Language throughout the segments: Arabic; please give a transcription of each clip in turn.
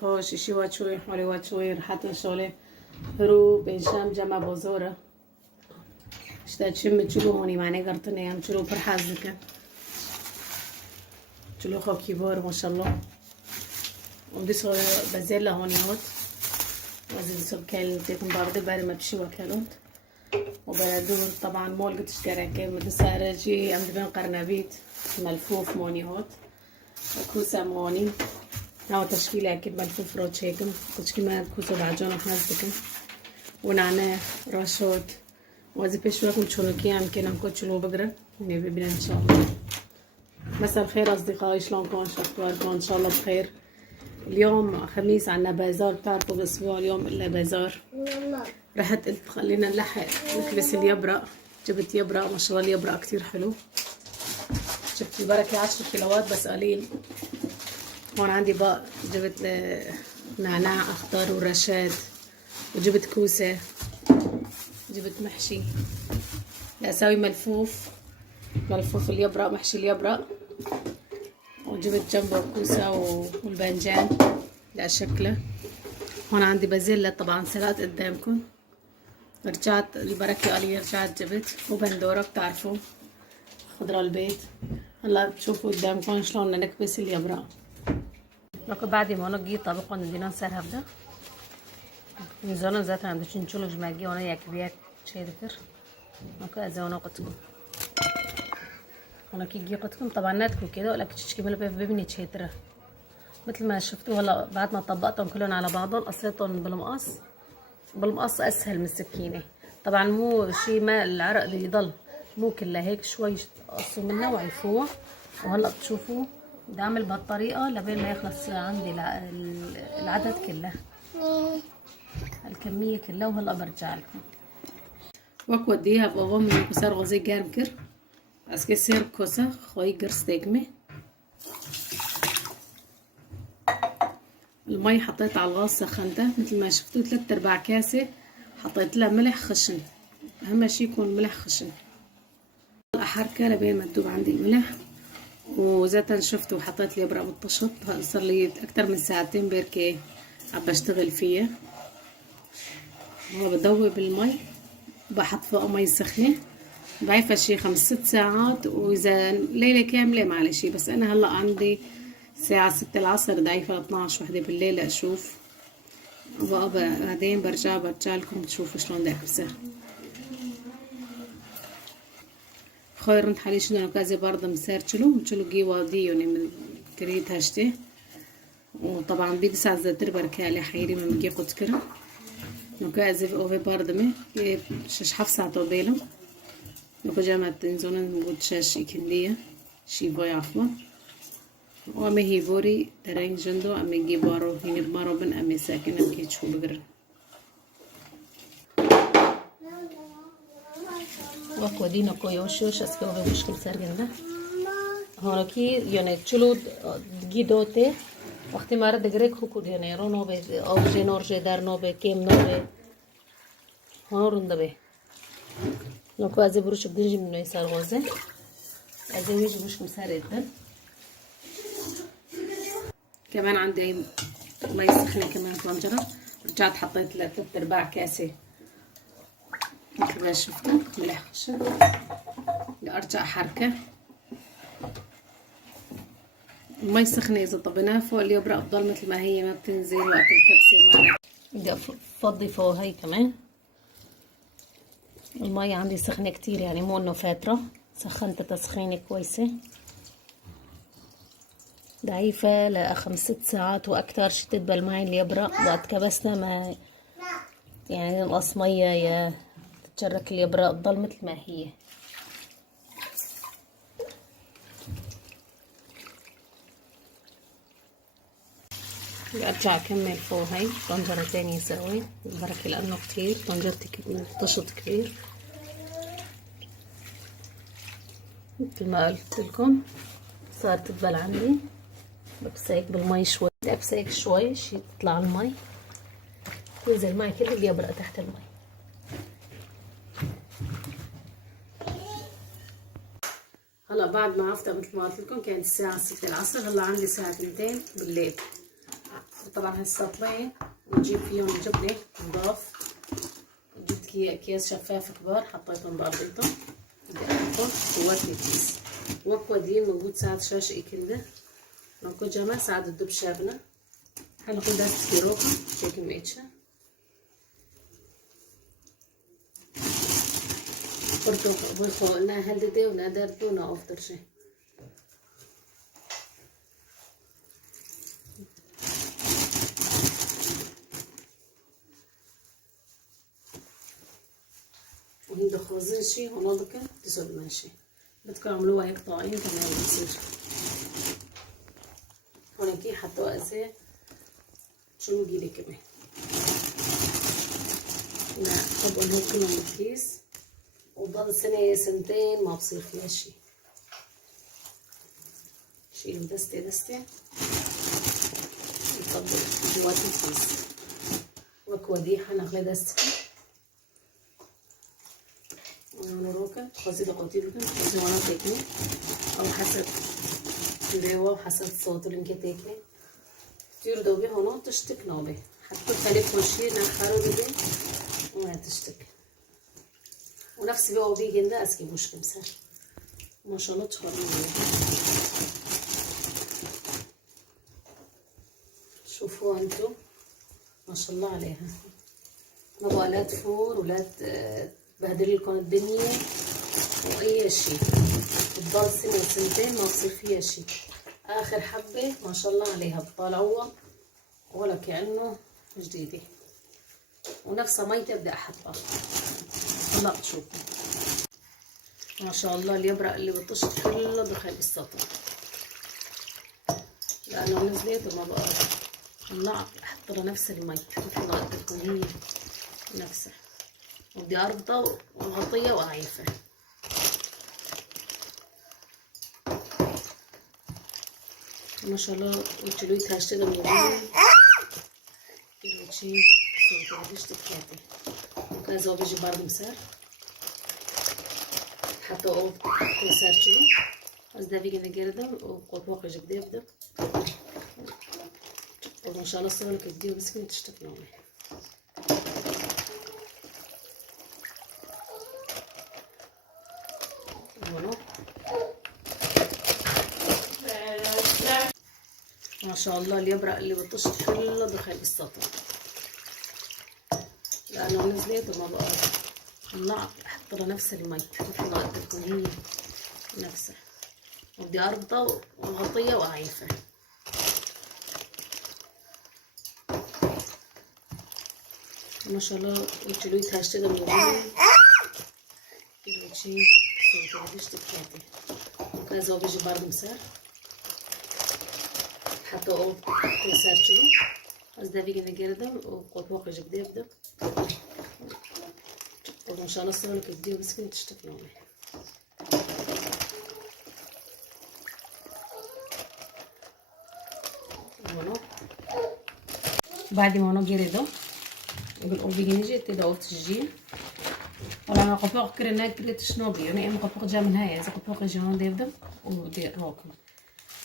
خوش اشی وچوی حالی وچوی راحت شغله هرو بینشام جمع بزرگ اشتاد شم چلو هونی معنی قرطنه هم چلو پر حزکه چلو خو كبار ما شاء الله ودي صور بزيلا هوني هوت وزي صور كال تكون برضه باري ما بشي وكالوت وبردور طبعا مول قد اشترى كام مدسارجي عند بين قرنبيت ملفوف موني هوت وكوسة موني هاو تشكيلة أكيد ملفوف روت هيكم تشكيلة كوسة بعجون وحنزكم ونعناع رشود وزي بيشوكم تشونكي يمكن أنكم تشلو بقرة ونبي إن شاء الله. مساء الخير أصدقائي، شلونكم؟ شو أخباركم؟ إن شاء الله بخير. اليوم خميس عنا بازار، بتعرفوا بالأسبوع اليوم إلا بازار. رحت قلت خلينا نلحق نكبس اليبرق، جبت يبرق ما شاء الله اليبرق كتير حلو. جبت البركة 10 كيلوات بس قليل. هون عندي بقى جبت نعناع أخضر ورشاد وجبت كوسة، جبت محشي لأسوي ملفوف اليبرق، محشي اليبرق، وجبت جنبه كوسة والباذنجان لأشكله. هون عندي بازيلا طبعا سلطة قدامكم. رجعت البركة قالي رجعت جبت وبندورة بتعرفوا خضرة البيت. هلا بتشوفوا قدامكم شلون بدنا نكبس اليبرق. لكن بعد ما نجي طبقا ندينا نسر هبدا نزلنا ذات عند تشنشلو جماجي وانا ياكبياك شي ذكر اوكي زونا قتكم وانا كي جي قتكم طبعا ناتكم كده ولا كتشكي بلا ببني تشيتره مثل ما شفتوا. هلا بعد ما طبقتهم كلهم على بعضهم قصيتهم بالمقص اسهل من السكينه. طبعا مو شي ما العرق بده يضل مو كله هيك، شوي قصوا منه وعيفوه. وهلا بتشوفوا بدي اعمل بهالطريقه لبين ما يخلص عندي العدد كله، الكميه كلها. وهلا برجع لكم وقت وديها بابا من كسر غزي جرجر اسكي سير كوسا خوي جرستيجمي. المي حطيت على الغاز سخنتها مثل ما شفتوا 3/4 كاسه. حطيت لها ملح خشن، اهم شي يكون ملح خشن. احركها لبين ما تذوب عندي الملح. وزيتا شفتوا حطيت لي ابرق بالطشط. صار لي اكتر من ساعتين بركي عم بشتغل فيها. هو بدوب المي بحط فوق مي سخنه بعيفها شي 5-6 ساعات. واذا ليله كامله معلش، بس انا هلا عندي الساعه 6 العصر ضعيفه ل 12 وحده بالليل اشوف. وبقى بعدين برجع لكم تشوفوا شلون بدي اكبسها. خير انت حالي شنو كازي برضه مسار چلو جيوا ديوني من كريت هشتي. وطبعا بيدي ساعة زتر بركالي حيري من مجي قدكرة نكازي اوفي باردمي شش حف ساعة طوبيلم نكو جامعة تنزونن نقود شاش اكندية شي بوي عفوا. وامي هيفوري ترين جندو امي جي بارو هيني بارو بن امي ساكن امكي تشو بقرن وقو دينا كويوشوش اسكي اوفي مشكل سارجنده. هونكي يعني چلو گیدوته وقتی ماره دگرک خوکو دیانه رو نو به آوجه نورجه در نو به کم نو به هنورنده به نوکو ازی بروش بدنجی منوی سرغازه ازی ویجی مش مساردن. كمان عندي مي سخنة كمان طنجرة. رجعت حطيت لها 3/4 كاسة مثل ما شفتوا ملح خشن. بدي ارجع حركة المي سخنة. إذا طبيناها فوق اليبرق بضل مثل ما هي ما بتنزل وقت الكبسة معنا. بدي أفضي فوق هي كمان. المي عندي سخنة كتير يعني مو إنه فاترة، سخنتها تسخينة كويسة ضعيفة ل5-6 ساعات وأكتر. شي تدبل معي اليبرق وقت كبسنا ما يعني نقص مية يا تتشرك اليبرق تضل مثل ما هي. ارجع اكمل فوق هاي طنجرة تانية سوي البركة لانه كتير طنجرتي طشط كبير. مثل ما قلت لكم صار تدبل عندي. ببسيك بالمي شوي، بدي ابسيك شوي شي تطلع المي ينزل معي كل اللي يبرق تحت المي. هلا بعد ما عفت مثل ما قلت لكم كانت الساعة 6 العصر. هلا عندي الساعة 2 بالليل. طبعا هالسطلين نجيب فيهم الجبنة نضاف. جبت اكياس شفافة كبار حطيتهم بأرضيتهم، بدي احطهم جوات الكيس. وكوا دي موجود ساعة شاش كده نكو جمع ساعة الدب شابنا هناخد دست في روكا شيكي ميتشا برضو بخو نا هلدي ونا دردو نا افضل شي. وهي خوزين شي هنالك تسود ماشي بدكم عملوها هيك طاعين كمان بتصير هونيكي حطوا أزي شنو جيلي كمان نحط لهم كلهم بالكيس وضل سنة سنتين ما بصير فيها شي. شيلوا دستة يفضل جوات الكيس. وكوا دي حناخد دستة ونروكا خزي دقوتيلكم خزي وانا تاكلي او حسب الروا وحسب الصوت اللي انك تاكلي تيردو به هنا تشتك نوبه حتى تلف وشي نخارو بده وما تشتك ونفس بقى بيجي ده اسكي مش كمسر ما شاء الله تخرجوا. شوفوا انتم ما شاء الله عليها ما بقى لا تفور ولا تبهدل لكم الدنيا واي شيء بتضل سنة سنتين ما بصير فيها شيء. اخر حبة ما شاء الله عليها بطلعوها ولا كأنه جديدة ونفسها ميتة بدي احطها هلا تشوفوا ما شاء الله. اليبرق اللي بطشت كله دخل بالسطر لانه نزلت وما بقى هلا احط لها نفس المي مثل ما قلت لكم هي نفسها وبدي اربطها وغطيها واعيفها. ما شاء الله وتلويتها اشتغل موجودة وشي سويتها ليش تكاتي وكذا بيجي برضه مسار حتى او مسار شنو بس ده بيجي نجردم وقطوق يجي بدي ابدا وما شاء الله صار لك الديو بس كنت تشتكي نومي. ما شاء الله اليبرق اللي بطشت كله دخل بالسطر لانه نزلت وما بقى هلا احط لها نفس المي مثل ما قلت لكم هي نفسها وبدي اربطها وغطيها واعيفها. ما شاء الله وتلويتها اشتغل موجودة وشي سويتها ليش تكاتي وكذا بيجي برضه مسار حتى او مسار شنو بس ده بيجي نجردم وقطوق يجي بدي ابدا وما شاء الله صار لك الديو بس كنت تشتكي نومي. بعد ما انا جردو يقول او بيجي نجي تدا او تسجيل ولا انا قطوق كرنا كريت شنو بي انا ام قطوق جا من هاي اذا قطوق جا دي ابدا ودي روكم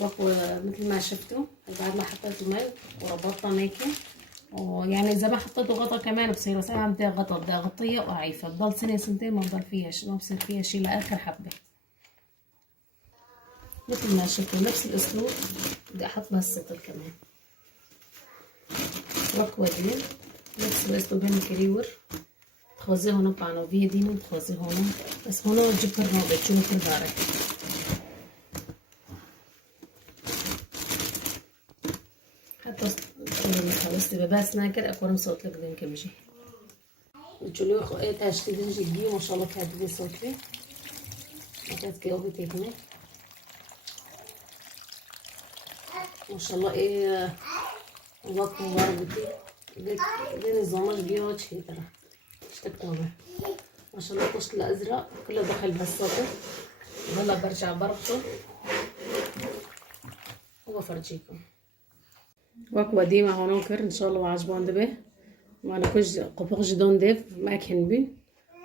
مثل ما شفتوا بعد ما حطيت المي وربطتها هيك ويعني اذا ما حطيته غطا كمان بصير بس انا بدي غطا بدي اغطيها واعيفها تضل سنة سنتين ما بضل فيها شيء ما بصير فيها شيء لاخر حبة مثل ما شفتوا نفس الاسلوب بدي احط لها السطر كمان وكوا دي نفس الاسلوب هنا كريور تخوزي هون بانو في دي من تخوزي هون بس هون جيب الرابط شو مثل بارك حتى خلصت بس ناكر اكون صوت لك بين كمجي وتشلو ايه تاشتي جدي ما شاء الله كاتبه صوتي كانت كده بتكمل ما شاء الله ايه وقت مبارك دي نظام الجيوش هي ترى اشتكتوها ما شاء الله طشت الازرق كله دخل بالسطر وهلا برجع بربطه وبفرجيكم وكوا ديما هونوكر ان شاء الله عجبون دبه وانا كوج قفق جدون ديف ما كان بي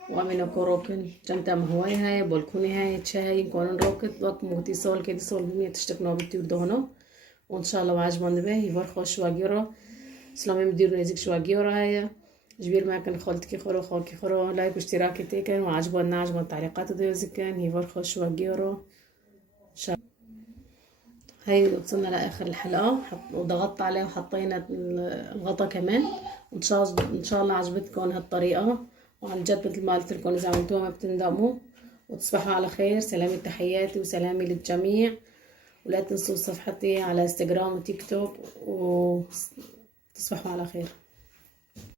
وامينو كوروكن جمتا مهواي هاي بولكوني هاي تشاي كونن روكت وقت موتي سول كده سول بمية تشتكنو بتير دهنو وان شاء الله وعجبان به يفرخوا شواجيرو سلامي مديرو نزيك شواجيرو هاي جبير معكن خالتكي خورو خالكي خورو لايك واشتراك تيكن وعجبان التعليقات ديوزكن يفرخوا شواجيرو هاي وصلنا لاخر الحلقه وضغطت عليه وحطينا الغطا كمان. ان شاء الله عجبتكم هالطريقه وعن جد مثل ما قلت لكم اذا عملتوها ما بتندموا. وتصبحوا على خير. سلامي تحياتي وسلامي للجميع. ولا تنسوا صفحتي على انستغرام وتيك توك وتصبحوا على خير.